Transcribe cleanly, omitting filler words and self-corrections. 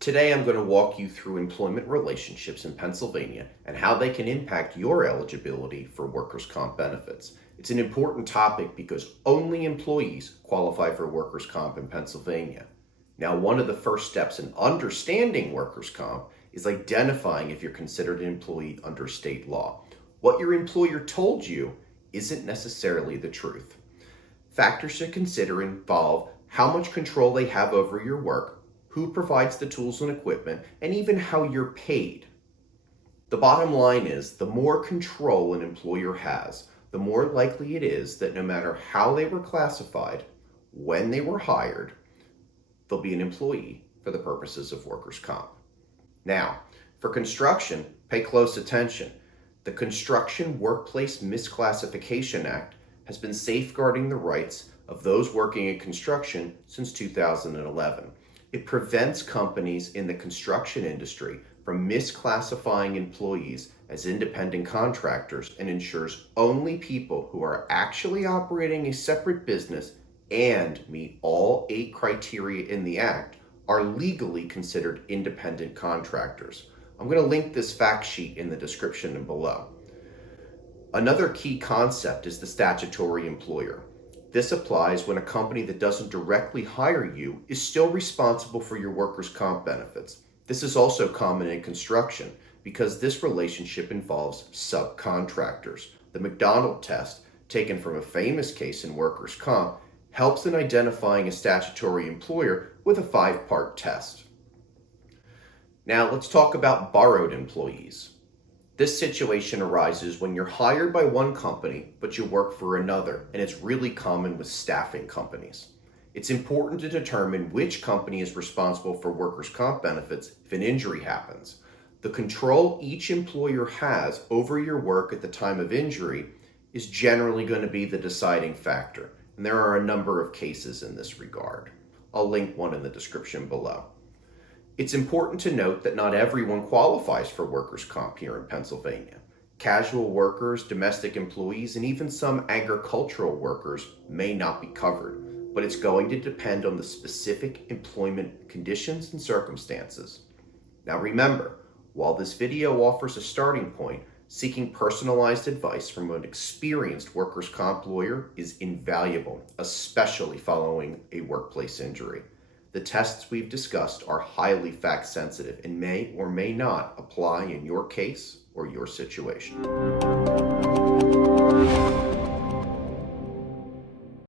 Today I'm going to walk you through employment relationships in Pennsylvania and how they can impact your eligibility for workers' comp benefits. It's an important topic because only employees qualify for workers' comp in Pennsylvania. Now, one of the first steps in understanding workers' comp is identifying if you're considered an employee under state law. What your employer told you isn't necessarily the truth. Factors to consider involve how much control they have over your work, who provides the tools and equipment, and even how you're paid. The bottom line is, the more control an employer has, the more likely it is that no matter how they were classified, when they were hired, they'll be an employee for the purposes of workers' comp. Now, for construction, pay close attention. The Construction Workplace Misclassification Act has been safeguarding the rights of those working in construction since 2011. It prevents companies in the construction industry from misclassifying employees as independent contractors and ensures only people who are actually operating a separate business and meet all 8 criteria in the Act are legally considered independent contractors. I'm going to link this fact sheet in the description and below. Another key concept is the statutory employer. This applies when a company that doesn't directly hire you is still responsible for your workers' comp benefits. This is also common in construction because this relationship involves subcontractors. The McDonald test, taken from a famous case in workers' comp, helps in identifying a statutory employer with a 5-part test. Now let's talk about borrowed employees. This situation arises when you're hired by one company, but you work for another, and it's really common with staffing companies. It's important to determine which company is responsible for workers' comp benefits if an injury happens. The control each employer has over your work at the time of injury is generally going to be the deciding factor, and there are a number of cases in this regard. I'll link one in the description below. It's important to note that not everyone qualifies for workers' comp here in Pennsylvania. Casual workers, domestic employees, and even some agricultural workers may not be covered, but it's going to depend on the specific employment conditions and circumstances. Now remember, while this video offers a starting point, seeking personalized advice from an experienced workers' comp lawyer is invaluable, especially following a workplace injury. The tests we've discussed are highly fact-sensitive and may or may not apply in your case or your situation.